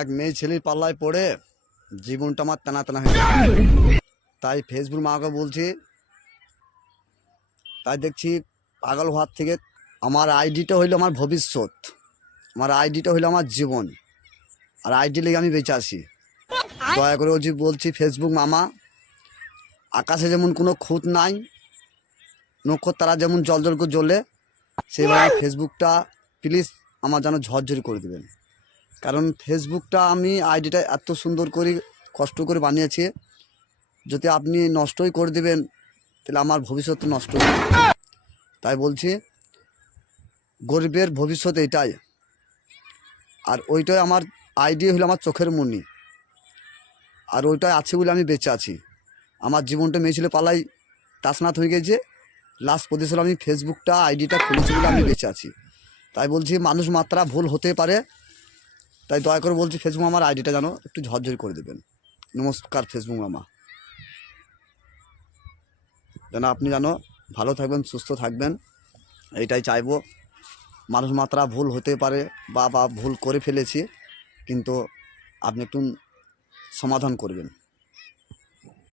এক মেয়ে ছেলের পাল্লায় পড়ে জীবনটা আমার টানা টানা হয়ে গেছে। তাই ফেসবুক মাকে বলছি, তাই দেখছি পাগল হওয়ার থেকে আমার আইডিটা হইলো আমার ভবিষ্যৎ, আমার আইডিটা হইলো আমার জীবন, আর আইডি লেগে আমি বেঁচে আছি। দয়া করে বলছি ফেসবুক মামা, আকাশে যেমন কোনো খুঁত নাই, নক্ষত্র তারা যেমন জল জল করে জ্বলে, সেইভাবে ফেসবুকটা প্লিজ আমার যেন ঝরঝরি করে দেবেন। কারণ ফেসবুকটা আমি আইডিটা এত সুন্দর করে কষ্ট করে বানিয়েছি, যদি আপনি নষ্টই করে দেবেন তাহলে আমার ভবিষ্যৎ নষ্ট হয়ে যাবে। তাই বলছি গরিবের ভবিষ্যৎ এটাই, আর ওইটাই আমার আইডি হলো আমার চোখের মনি, আর ওইটাই আছে বলে আমি বেঁচে আছি। আমার জীবনটা মেয়ে ছিল পালাই তাসনাত হয়ে গেছে, লাস্ট পজিশন আমি ফেসবুকটা আইডিটা খুলেছি বলে আমি বেঁচে আছি। তাই বলছি মানুষ মাত্রা ভুল হতে পারে, তাই দয়া করে বলছি ফেসবুক আমার আইডিটা যেন একটু ঝরঝরি করে দেবেন। নমস্কার ফেসবুক মামা, যেন আপনি যেন ভালো থাকবেন, সুস্থ থাকবেন, এইটাই চাইবো। মানুষ মাত্রা ভুল হতে পারে বা ভুল করে ফেলেছি, কিন্তু আপনি একটু সমাধান করবেন।